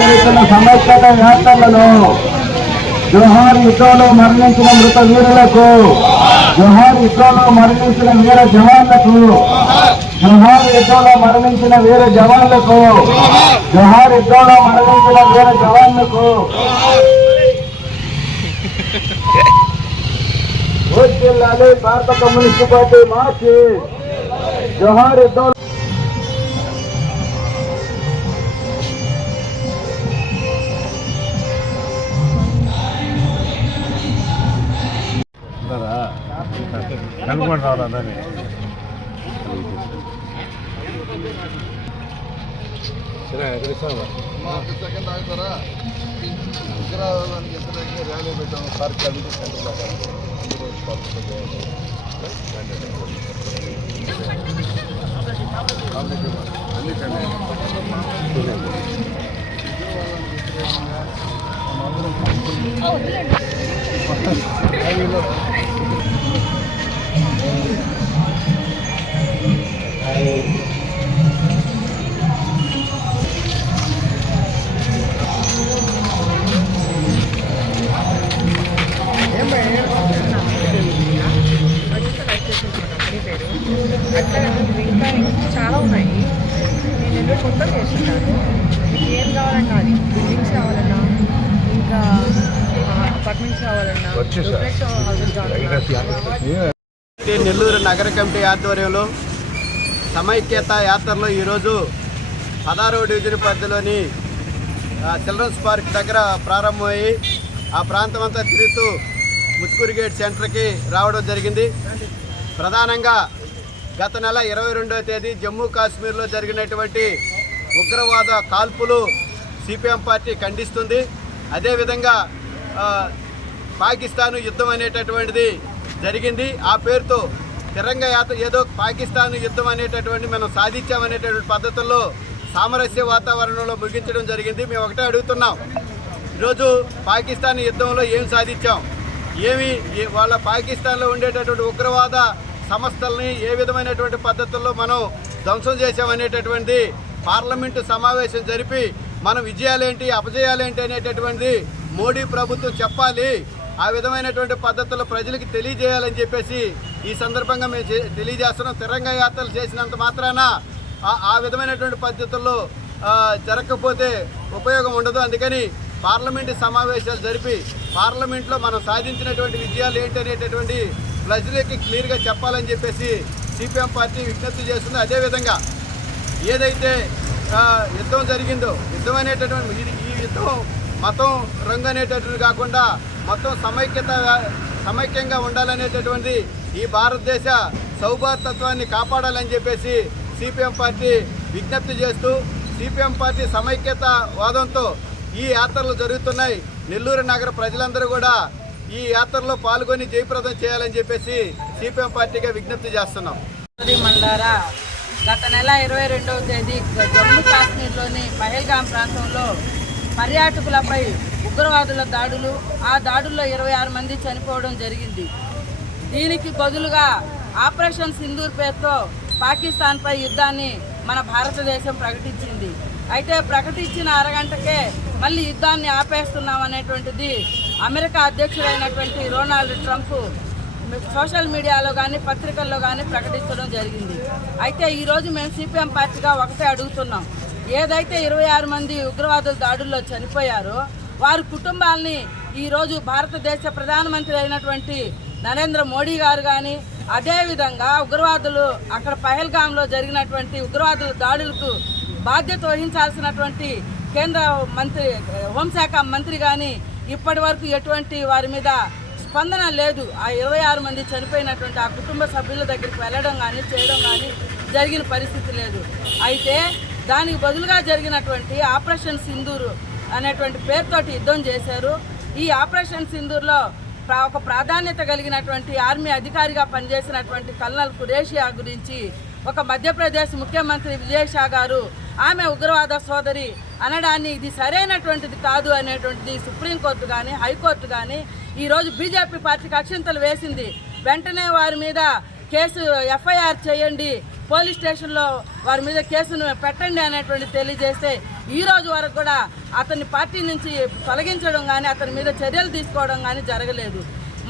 జరుగుతున్న సమైక్యత యాత్రలను జోహార్ యుద్ధంలో మరణించిన మృత వీరులకు, జోహార్ యుద్ధంలో మరణించిన వీర జవాన్లకు, జోహార్ యుద్ధంలో మరణించిన వీర జవాన్లకు, జోహార్ యుద్ధంలో మరణించిన వీర జవాన్లకు వర్ధిల్లాలి భారత కమ్యూనిస్టు పార్టీ మార్చి. జోహార్ యుద్ధం కనుగొని రావాలని ఉగ్రవాదానికి వ్యతిరేకంగా ర్యాలీ పెట్టాము. సార్ కమిటీ సెంటర్ చాలా ఉన్నాయి. నేను ఎన్నో కొత్తగా చేస్తున్నాను. మీకు ఏం కావాలన్నా, అది బిల్డింగ్స్ కావాలన్నా, ఇంకా అపార్ట్మెంట్స్ కావాలన్నా, నెల్లూరు నగర కమిటీ ఆధ్వర్యంలో సమైక్యత యాత్రలో ఈరోజు 16వ డివిజన్ పరిధిలోని చిల్డ్రన్స్ పార్క్ దగ్గర ప్రారంభమయ్యి ఆ ప్రాంతం అంతా తిరుగుతూ ముత్కూరు గేట్ సెంటర్కి రావడం జరిగింది. ప్రధానంగా గత నెల 22వ తేదీ జమ్మూ కాశ్మీర్లో జరిగినటువంటి ఉగ్రవాద కాల్పులు సిపిఎం పార్టీ ఖండిస్తుంది. అదేవిధంగా పాకిస్తాన్ యుద్ధం అనేటటువంటిది జరిగింది. ఆ పేరుతో తిరంగ యాత్ర ఏదో పాకిస్తాన్ యుద్ధం అనేటటువంటి మనం సాధించామనేటటువంటి పద్ధతుల్లో సామరస్య వాతావరణంలో ముగించడం జరిగింది. మేము ఒకటే అడుగుతున్నాం, ఈరోజు పాకిస్తాన్ యుద్ధంలో ఏం సాధించాం, వాళ్ళ పాకిస్తాన్లో ఉండేటటువంటి ఉగ్రవాద సంస్థల్ని ఏ విధమైనటువంటి పద్ధతుల్లో మనం ధ్వంసం చేసామనేటటువంటిది పార్లమెంటు సమావేశం జరిపి మనం విజయాలేంటి అపజయాలేంటి అనేటటువంటిది మోడీ ప్రభుత్వం చెప్పాలి. ఆ విధమైనటువంటి పద్ధతుల్లో ప్రజలకు తెలియజేయాలని చెప్పేసి ఈ సందర్భంగా మేము తెలియజేస్తున్నాం. తిరంగ యాత్రలు చేసినంత మాత్రాన ఆ విధమైనటువంటి పద్ధతుల్లో జరగకపోతే ఉపయోగం ఉండదు. అందుకని పార్లమెంటు సమావేశాలు జరిపి పార్లమెంట్లో మనం సాధించినటువంటి విజయాలు ఏంటి అనేటటువంటి ప్రజలకి క్లియర్గా చెప్పాలని చెప్పేసి సిపిఎం పార్టీ విజ్ఞప్తి చేస్తుంది. అదేవిధంగా ఏదైతే యుద్ధం జరిగిందో, యుద్ధం అనేటటువంటి ఈ యుద్ధం మతం రంగు అనేటటువంటి కాకుండా మొత్తం సమైక్యంగా ఉండాలనేటటువంటి ఈ భారతదేశ సౌభాతత్వాన్ని కాపాడాలని చెప్పేసి సిపిఎం పార్టీ విజ్ఞప్తి చేస్తూ సిపిఎం పార్టీ సమైక్యత వాదంతో ఈ యాత్రలు జరుగుతున్నాయి. నెల్లూరు నగర ప్రజలందరూ కూడా ఈ యాత్రలో పాల్గొని జయప్రదం చేయాలని చెప్పేసి సిపిఎం పార్టీగా విజ్ఞప్తి చేస్తున్నాం. మండలారా, గత నెల 22వ తేదీ జమ్మూ కాశ్మీర్లోని పహల్గాం ప్రాంతంలో పర్యాటకులపై ఉగ్రవాదుల దాడులు, ఆ దాడుల్లో 26 మంది చనిపోవడం జరిగింది. దీనికి బదులుగా ఆపరేషన్ సింధూర్ పేరుతో పాకిస్తాన్పై యుద్ధాన్ని మన భారతదేశం ప్రకటించింది. అయితే ప్రకటించిన అరగంటకే మళ్ళీ యుద్ధాన్ని ఆపేస్తున్నాం అనేటువంటిది అమెరికా అధ్యక్షుడైనటువంటి డొనాల్డ్ ట్రంప్ సోషల్ మీడియాలో కానీ పత్రికల్లో కానీ ప్రకటించడం జరిగింది. అయితే ఈరోజు మేము సిపిఎం పార్టీగా ఒకటే అడుగుతున్నాం, ఏదైతే 26 మంది ఉగ్రవాదుల దాడుల్లో చనిపోయారో వారి కుటుంబాలని ఈరోజు భారతదేశ ప్రధానమంత్రి అయినటువంటి నరేంద్ర మోడీ గారు కానీ, అదేవిధంగా ఉగ్రవాదులు అక్కడ పహల్గాంలో జరిగినటువంటి ఉగ్రవాదుల దాడులకు బాధ్యత వహించాల్సినటువంటి కేంద్ర మంత్రి హోంశాఖ మంత్రి కానీ ఇప్పటి వరకు ఎటువంటి వారి మీద స్పందన లేదు. ఆ 26 మంది చనిపోయినటువంటి ఆ కుటుంబ సభ్యుల దగ్గరికి వెళ్ళడం కానీ చేయడం కానీ జరిగిన పరిస్థితి లేదు. అయితే దానికి బదులుగా జరిగినటువంటి ఆపరేషన్ సింధూర్ అనేటువంటి పేరుతోటి యుద్ధం చేశారు. ఈ ఆపరేషన్ సింధూర్లో ఒక ప్రాధాన్యత కలిగినటువంటి ఆర్మీ అధికారిగా పనిచేసినటువంటి కల్నల్ ఖురేషియా గురించి ఒక మధ్యప్రదేశ్ ముఖ్యమంత్రి విజయ్ షా గారు ఆమె ఉగ్రవాద సోదరి అనడాన్ని ఇది సరైనటువంటిది కాదు అనేటువంటిది సుప్రీంకోర్టు కానీ హైకోర్టు కానీ ఈరోజు బీజేపీ పార్టీకి అక్షింతలు వేసింది. వెంటనే వారి మీద కేసు ఎఫ్ఐఆర్ చేయండి, పోలీస్ స్టేషన్లో వారి మీద కేసును పెట్టండి అనేటువంటి తెలియజేస్తే ఈ రోజు వరకు కూడా అతన్ని పార్టీ నుంచి తొలగించడం కానీ అతని మీద చర్యలు తీసుకోవడం కానీ జరగలేదు.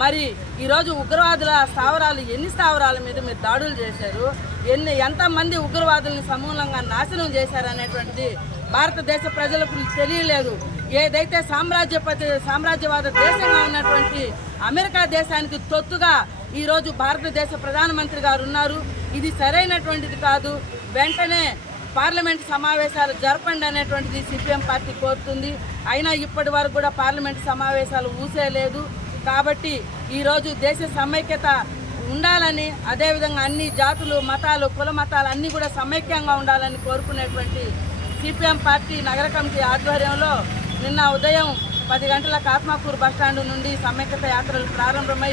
మరి ఈరోజు ఉగ్రవాదుల స్థావరాలు ఎన్ని స్థావరాల మీద మీరు దాడులు చేశారు, ఎంతమంది ఉగ్రవాదుల్ని సమూలంగా నాశనం చేశారనేటువంటిది భారతదేశ ప్రజలకు తెలియలేదు. ఏదైతే సామ్రాజ్యవాద దేశంగా ఉన్నటువంటి అమెరికా దేశానికి తొత్తుగా ఈరోజు భారతదేశ ప్రధానమంత్రి గారు ఉన్నారు. ఇది సరైనటువంటిది కాదు. వెంటనే పార్లమెంట్ సమావేశాలు జరపండి అనేటువంటిది సిపిఎం పార్టీ కోరుతుంది. అయినా ఇప్పటి వరకు కూడా పార్లమెంట్ సమావేశాలు ఊసేలేదు. కాబట్టి ఈరోజు దేశ సమైక్యత ఉండాలని, అదేవిధంగా అన్ని జాతులు, మతాలు, కుల మతాలు అన్నీ కూడా సమైక్యంగా ఉండాలని కోరుకునేటువంటి సిపిఎం పార్టీ నగర కమిటీ ఆధ్వర్యంలో నిన్న ఉదయం 10 గంటలకు ఆత్మకూరు బస్టాండు నుండి సమైక్యత యాత్రలు ప్రారంభమై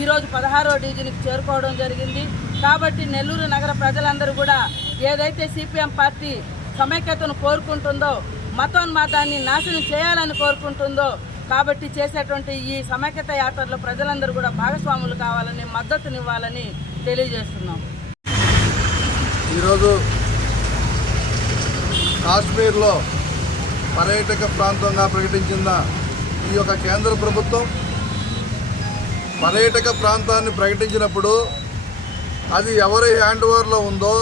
ఈరోజు 16వ డివిజన్కి చేరుకోవడం జరిగింది. కాబట్టి నెల్లూరు నగర ప్రజలందరూ కూడా ఏదైతే సిపిఎం పార్టీ సమైక్యతను కోరుకుంటుందో, మతోన్మాదాన్ని నాశనం చేయాలని కోరుకుంటుందో, కాబట్టి చేసేటువంటి ఈ సమైక్యత యాత్రలో ప్రజలందరూ కూడా భాగస్వాములు కావాలని, మద్దతునివ్వాలని తెలియజేస్తున్నాం. ఈరోజు కాశ్మీర్లో పర్యాటక ప్రాంతంగా ప్రకటించిన ఈ యొక్క కేంద్ర ప్రభుత్వం పర్యాటక ప్రాంతాన్ని ప్రకటించినప్పుడు అది ఎవరి హ్యాండ్ ఓవర్లో ఉందో,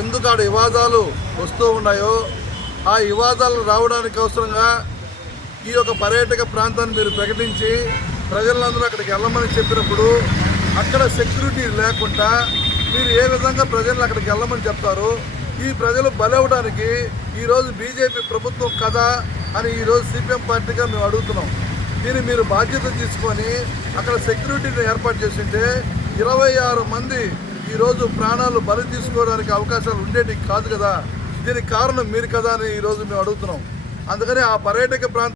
ఎందుకు ఆడ వివాదాలు వస్తూ ఉన్నాయో, ఆ వివాదాలు రావడానికి అవసరంగా ఈ యొక్క పర్యాటక ప్రాంతాన్ని మీరు ప్రకటించి ప్రజలందరూ అక్కడికి వెళ్ళమని చెప్పినప్పుడు అక్కడ సెక్యూరిటీ లేకుండా మీరు ఏ విధంగా ప్రజలను అక్కడికి వెళ్ళమని చెప్తారు? ఈ ప్రజలు బలవడానికి ఈరోజు బీజేపీ ప్రభుత్వం కదా అని ఈరోజు సిపిఎం పార్టీగా మేము అడుగుతున్నాం. దీన్ని మీరు బాధ్యత తీసుకొని అక్కడ సెక్యూరిటీని ఏర్పాటు చేసింటే 26 మంది ఈరోజు ప్రాణాలు బలి తీసుకోవడానికి అవకాశాలు ఉండేవి కాదు కదా. దీనికి కారణం మీరు కదా అని ఈరోజు మేము అడుగుతున్నాం. అందుకని ఆ పర్యాటక ప్రాంతం